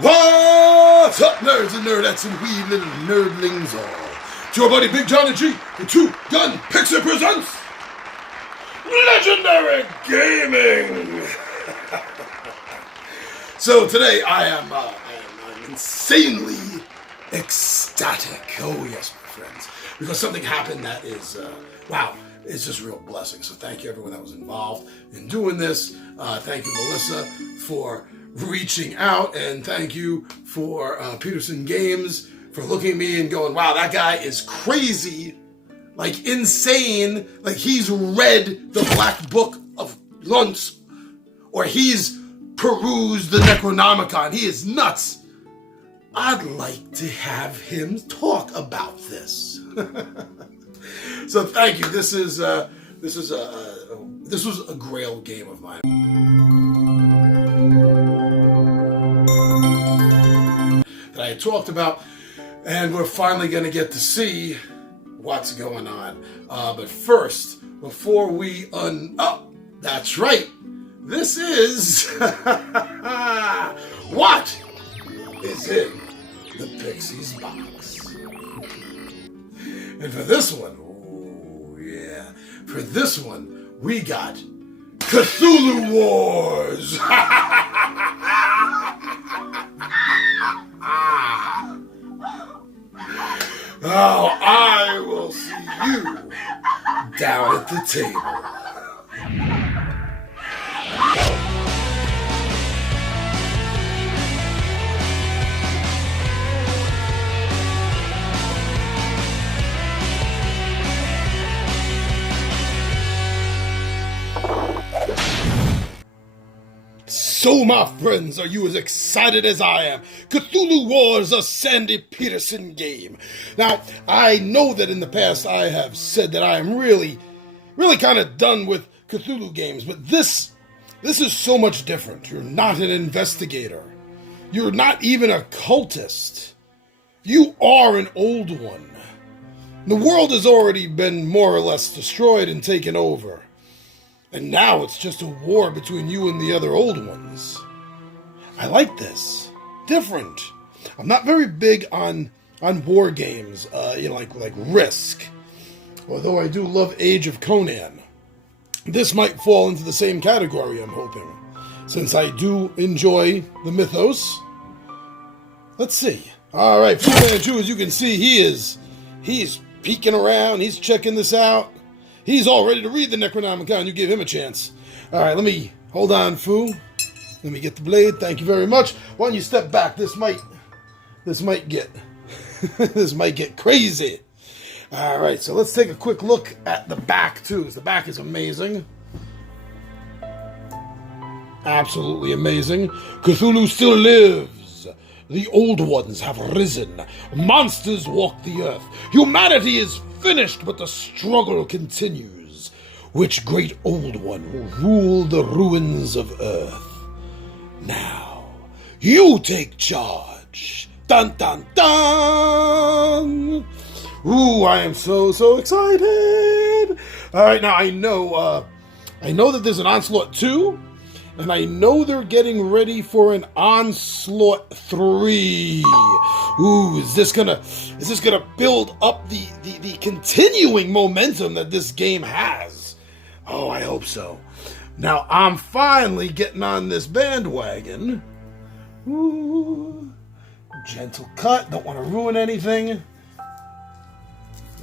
What's up, nerds and nerdettes and wee little nerdlings all? It's your buddy Big John and G, the two-gun Pixie presents Legendary Gaming! So today I am insanely ecstatic. Oh yes, my friends. Because something happened that is, wow, it's just a real blessing. So thank you everyone that was involved in doing this. Thank you, Melissa, for reaching out, and thank you for Petersen Games for looking at me and going, wow, that guy is crazy, like insane, like he's read the Black Book of Luntz, or he's perused the Necronomicon. He is nuts. I'd like to have him talk about this. So thank you. This was a grail game of mine that I had talked about, and we're finally going to get to see what's going on. But first, before we that's right. This is what is in the Pixie's box. And for this one, we got Cthulhu Wars. Oh, I will see you down at the table. So, my friends, are you as excited as I am? Cthulhu Wars, a Sandy Petersen game. Now, I know that in the past I have said that I am really kind of done with Cthulhu games, but this is so much different. You're not an investigator. You're not even a cultist. You are an old one. The world has already been more or less destroyed and taken over. And now it's just a war between you and the other old ones. I like this. Different. I'm not very big on war games, like Risk. Although I do love Age of Conan. This might fall into the same category, I'm hoping. Since I do enjoy the mythos. Let's see. Alright, Fu Manchu, as you can see, he's peeking around, he's checking this out. He's all ready to read the Necronomicon. You give him a chance. All right, hold on, Fu. Let me get the blade. Thank you very much. Why don't you step back? This might get, this might get crazy. All right, so let's take a quick look at the back too. The back is amazing. Absolutely amazing. Cthulhu still lives. The old ones have risen. Monsters walk the earth. Humanity is finished, but the struggle continues. Which great old one will rule the ruins of earth? Now, you take charge. Dun dun dun! Ooh, I am so excited! Alright, now I know that there's an Onslaught 2, and I know they're getting ready for an Onslaught 3. Ooh, is this gonna build up the continuing momentum that this game has? Oh, I hope so. Now, I'm finally getting on this bandwagon. Ooh, gentle cut, don't want to ruin anything.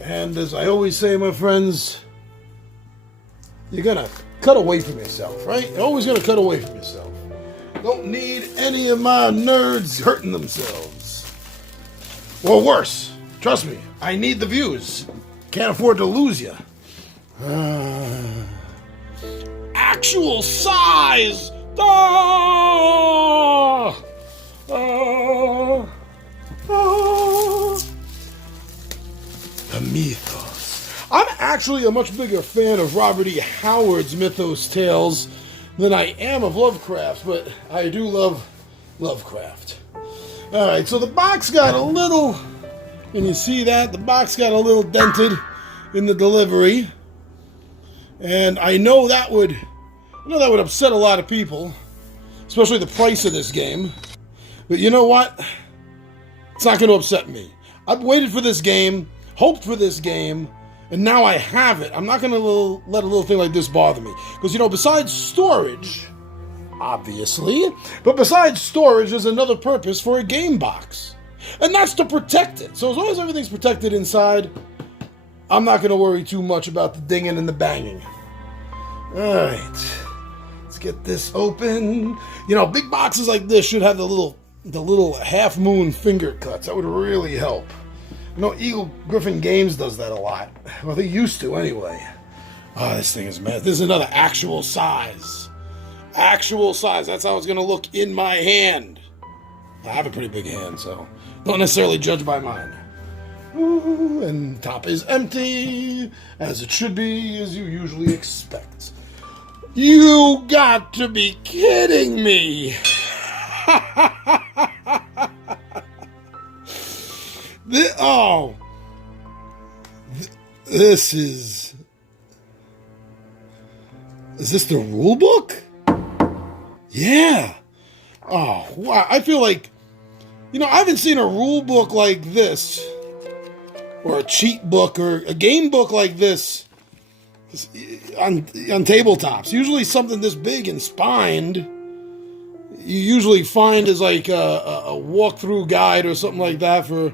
And as I always say, my friends, you're gonna cut away from yourself, right? You're always gonna cut away from yourself. Don't need any of my nerds hurting themselves. Or worse, trust me, I need the views. Can't afford to lose you. Actual size! The mythos. I'm actually a much bigger fan of Robert E. Howard's Mythos Tales than I am of Lovecraft's, but I do love Lovecraft. Alright, so the box got a little, and you see that? The box got a little dented in the delivery. And I know that would upset a lot of people, especially the price of this game. But you know what? It's not going to upset me. I've waited for this game, hoped for this game, and now I have it. I'm not going to let a little thing like this bother me. Because, you know, besides storage, obviously, but besides storage, there's another purpose for a game box. And that's to protect it. So as long as everything's protected inside, I'm not going to worry too much about the dinging and the banging. Alright. Let's get this open. You know, big boxes like this should have the little half-moon finger cuts. That would really help. You know, Eagle Griffin Games does that a lot. Well, they used to anyway. Oh, this thing is mad. This is another actual size. Actual size. That's how it's going to look in my hand. I have a pretty big hand, so don't necessarily judge by mine. Ooh, and top is empty, as it should be, as you usually expect. You got to be kidding me! This is... Is this the rule book? Yeah. Oh, wow. I feel like, you know, I haven't seen a rule book like this, or a cheat book, or a game book like this on tabletops. Usually something this big and spined, you usually find is like a walkthrough guide or something like that for an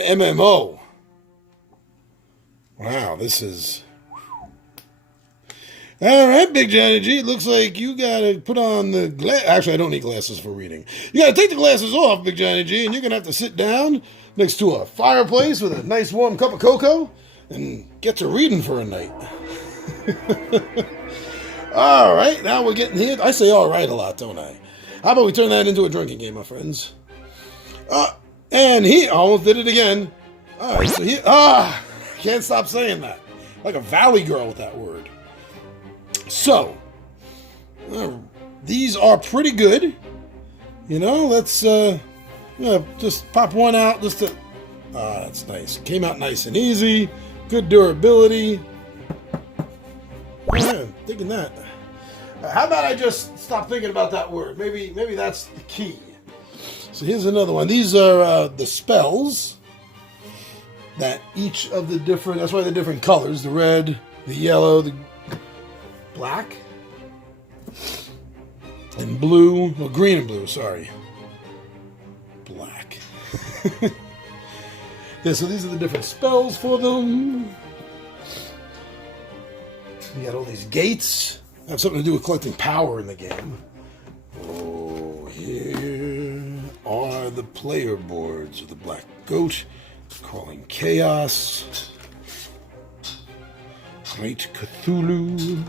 MMO. Wow, this is... All right, Big Johnny G, it looks like you got to put on the glass. Actually, I don't need glasses for reading. You got to take the glasses off, Big Johnny G, and you're going to have to sit down next to a fireplace with a nice warm cup of cocoa and get to reading for a night. All right, now we're getting here. I say all right a lot, don't I? How about we turn that into a drinking game, my friends? And he almost did it again. All right, so can't stop saying that. Like a valley girl with that word. So, these are pretty good. You know, let's just pop one out just to... that's nice. Came out nice and easy. Good durability. Yeah, thinking that. How about I just stop thinking about that word? Maybe that's the key. So here's another one. These are the spells that each of the different... That's why they're different colors. The red, the yellow, the black, and blue. Well, green and blue, sorry. Black. Yeah, so these are the different spells for them. You got all these gates. Have something to do with collecting power in the game. Oh, here are the player boards of the Black Goat, Crawling Chaos, Great Cthulhu,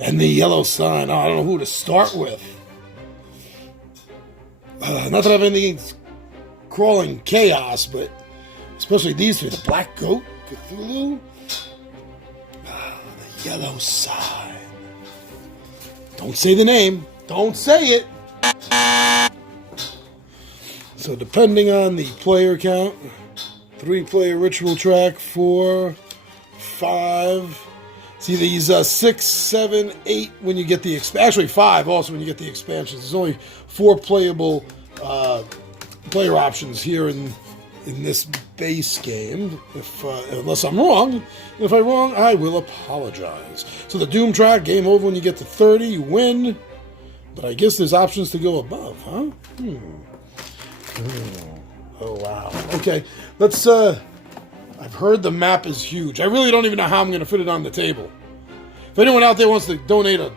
and the yellow sign. Oh, I don't know who to start with. Not that I have anything against Crawling Chaos, but especially these three. The Black Goat, Cthulhu, the yellow sign. Don't say the name. Don't say it. So depending on the player count, 3-player ritual track, 4, 5. See these 6, 7, 8 when you get the actually 5 also when you get the expansions. There's only 4 playable player options here in this base game. Unless I'm wrong. If I'm wrong, I will apologize. So the Doom track, game over when you get to 30, you win. But I guess there's options to go above, huh? Oh wow. Okay, let's I've heard the map is huge. I really don't even know how I'm going to fit it on the table. If anyone out there wants to donate a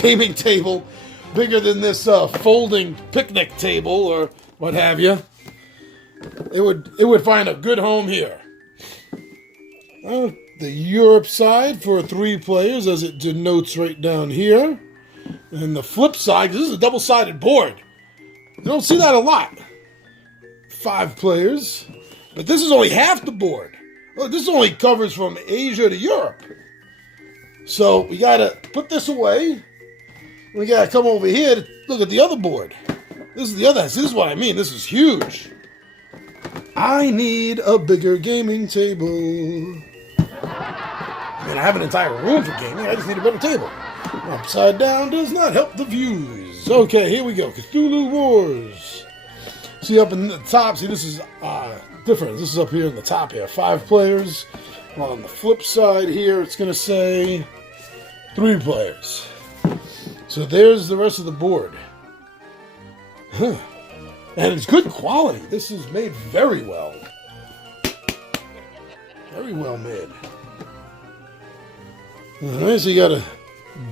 gaming table bigger than this folding picnic table or what have you, it would find a good home here. The Europe side for 3 players, as it denotes right down here. And the flip side, this is a double-sided board. You don't see that a lot. 5 players. But this is only half the board. Look, this only covers from Asia to Europe. So we gotta put this away. We gotta come over here to look at the other board. This is the other. This is what I mean. This is huge. I need a bigger gaming table. I mean, I have an entire room for gaming. I just need a better table. Upside down does not help the views. Okay, here we go. Cthulhu Wars. See up in the top, see this is different. This is up here in the top here. 5 players. While on the flip side here, it's going to say 3 players. So there's the rest of the board. Huh. And it's good quality. This is made very well. Very well made. Alright, so you got a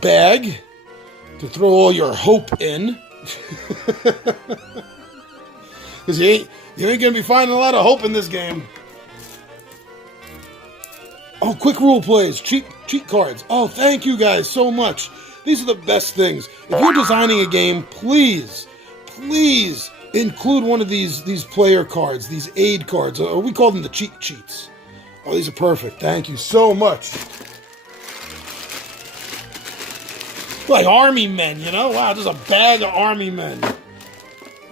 bag to throw all your hope in. Because you ain't going to be finding a lot of hope in this game. Oh, quick rule plays, cheat cards. Oh, thank you guys so much. These are the best things. If you're designing a game, please include one of these player cards, these aid cards. Or we call them the cheat sheets. Oh, these are perfect. Thank you so much. Like army men, you know? Wow, there's a bag of army men.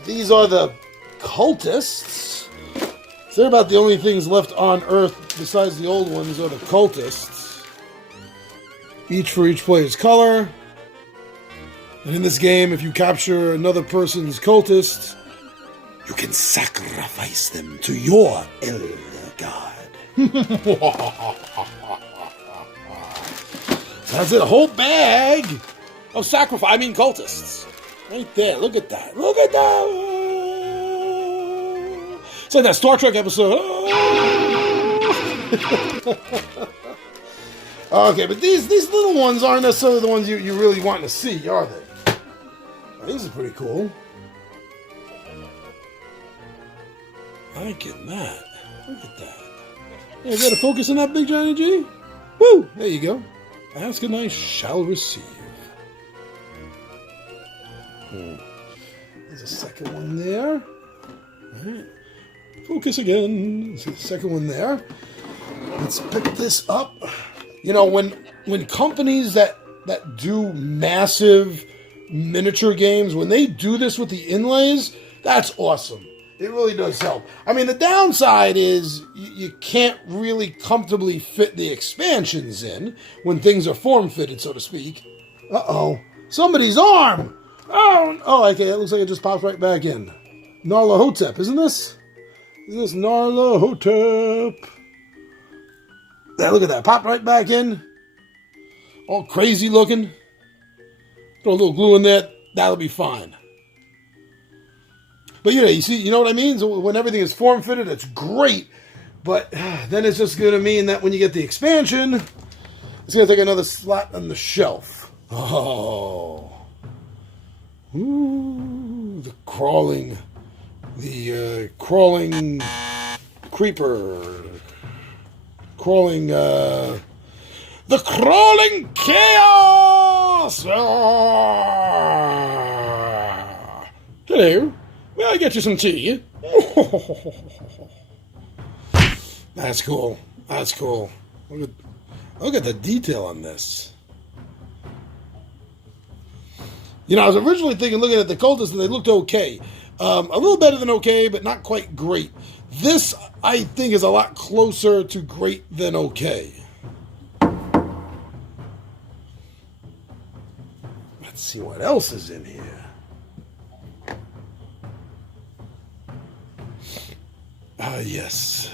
These are the cultists. So they're about the only things left on Earth besides the old ones are the cultists. Each for each player's color. And in this game, if you capture another person's cultist, you can sacrifice them to your elder god. That's it, a whole bag of sacrifice. I mean cultists. Right there, look at that. Look at that. It's like that Star Trek episode. Okay, but these little ones aren't necessarily the ones you really want to see, are they? Oh, these are pretty cool. I like that. Look at that. Yeah, got to focus on that big Johnny G. Woo! There you go. Ask and I shall receive. There's a second one there. All right. Focus again. See the second one there. Let's pick this up. You know, when companies that do massive miniature games, when they do this with the inlays, that's awesome. It really does help. I mean, the downside is you can't really comfortably fit the expansions in when things are form-fitted, so to speak. Uh-oh. Somebody's arm! Oh, okay, it looks like it just popped right back in. Narla Hotep, isn't this? Is this Narla Hotep? Yeah, look at that. Popped right back in. All crazy looking. Throw a little glue in there. That'll be fine. But you see, you know what I mean? So when everything is form-fitted, it's great. But then it's just going to mean that when you get the expansion, it's going to take another slot on the shelf. Oh. Ooh, the crawling creeper. The crawling chaos! Hello. May I get you some tea? That's cool. That's cool. Look at the detail on this. You know, I was originally looking at the cultists, and they looked okay. A little better than okay, but not quite great. This, I think, is a lot closer to great than okay. Let's see what else is in here. Ah, yes.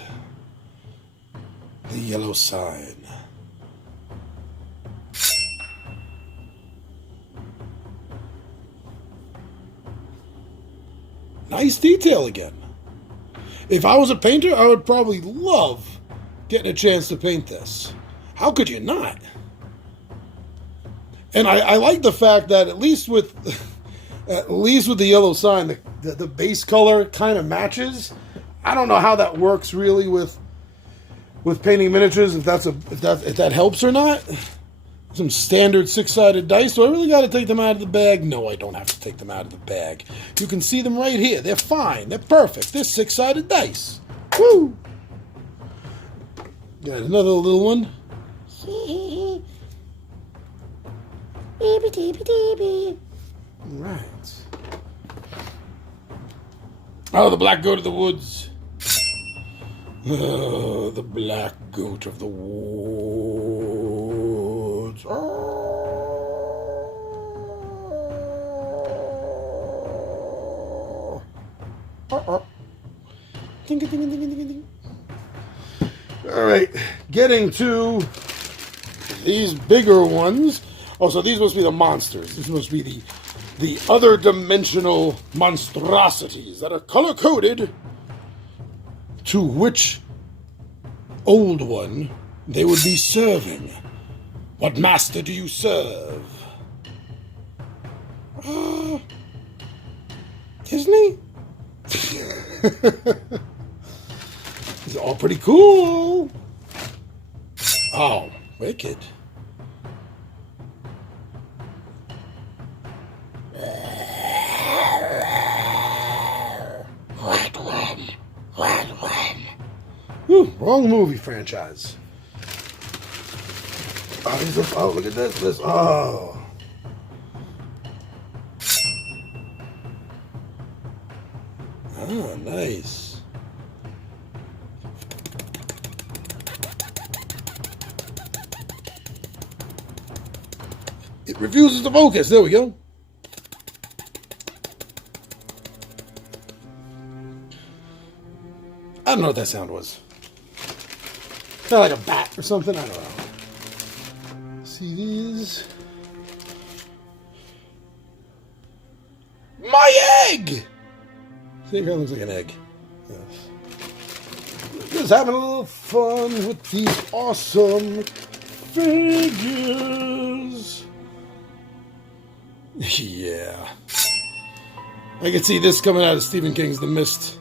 The yellow sign. Nice detail again. If I was a painter, I would probably love getting a chance to paint this. How could you not? And I like the fact that at least with the yellow sign, the base color kind of matches. I don't know how that works really with painting miniatures, if that helps or not. Some standard 6-sided dice. Do I really got to take them out of the bag? No, I don't have to take them out of the bag. You can see them right here. They're fine. They're perfect. They're 6-sided dice. Woo! Got another little one. Right. Oh, the black goat of the woods. Oh, the black goat of the woods. Oh. right, getting to these bigger ones. Oh, so these must be the monsters. These must be the other dimensional monstrosities that are color-coded to which old one they would be serving. What master do you serve? Disney? These are all pretty cool. Oh, wicked. Red rum. Ooh, wrong movie franchise. Oh, look at this. Oh. Ah, nice. It refuses to focus. There we go. I don't know what that sound was. Sound like a bat or something? I don't know. See these? My egg! See, it kind of looks like an egg. Yes. Just having a little fun with these awesome figures. Yeah. I can see this coming out of Stephen King's The Mist.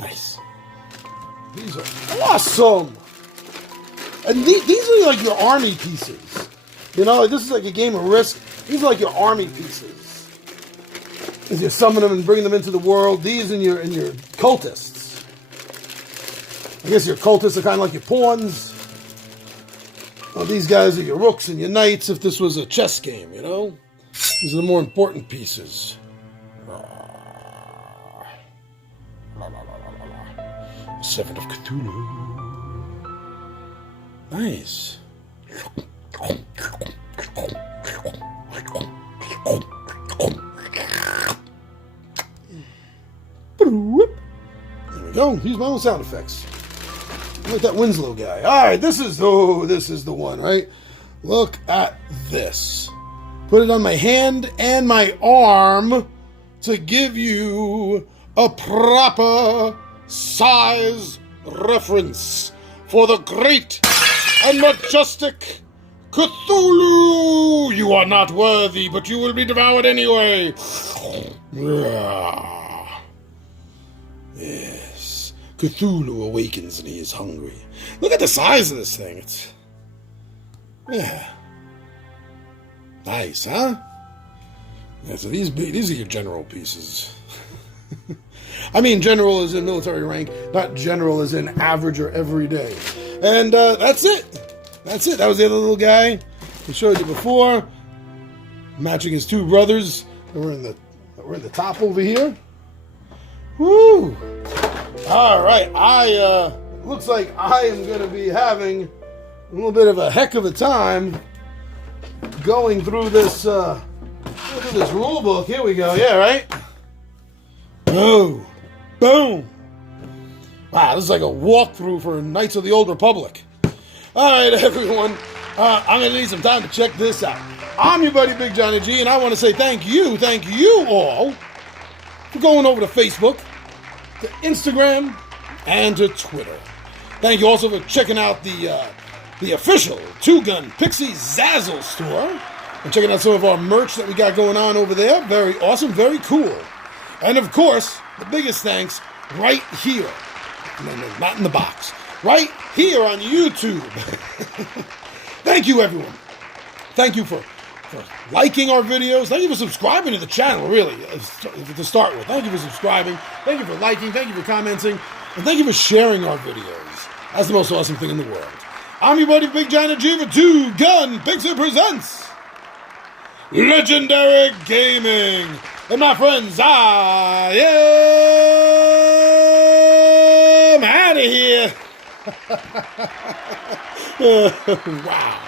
Nice. These are awesome. And these are like your army pieces. You know, this is like a game of Risk. These are like your army pieces. As you summon them and bring them into the world, these and your cultists. I guess your cultists are kind of like your pawns. Well, these guys are your rooks and your knights if this was a chess game, you know? These are the more important pieces. Servant of Cthulhu. Nice. There we go. Use my own sound effects. Like that Winslow guy. All right, this is the one, right? Look at this. Put it on my hand and my arm to give you a proper size reference for the great and majestic Cthulhu. You are not worthy, but you will be devoured anyway. Yes. Cthulhu awakens and he is hungry. Look at the size of this thing. It's... yeah. Nice, huh? Yeah, so these are your general pieces. I mean, general is in military rank, not general as in average or everyday. And that's it. That's it. That was the other little guy we showed you before. Matching his two brothers. We're in the top over here. Woo! All right. Looks like I am going to be having a little bit of a heck of a time going through this rule book. Here we go. Yeah, right? Oh. Boom! Wow, this is like a walkthrough for Knights of the Old Republic. All right, everyone. I'm going to need some time to check this out. I'm your buddy, Big Johnny G, and I want to say thank you all for going over to Facebook, to Instagram, and to Twitter. Thank you also for checking out the official two-gun Pixie Zazzle store and checking out some of our merch that we got going on over there. Very awesome, very cool. And of course, the biggest thanks right here, no, not in the box, right here on YouTube. Thank you, everyone. Thank you for liking our videos. Thank you for subscribing to the channel, really, to start with. Thank you for subscribing. Thank you for liking. Thank you for commenting. And thank you for sharing our videos. That's the most awesome thing in the world. I'm your buddy, Big Johnny G, for Two Gun Pixie presents Legendary Gaming. And my friends, I am out of here. Wow.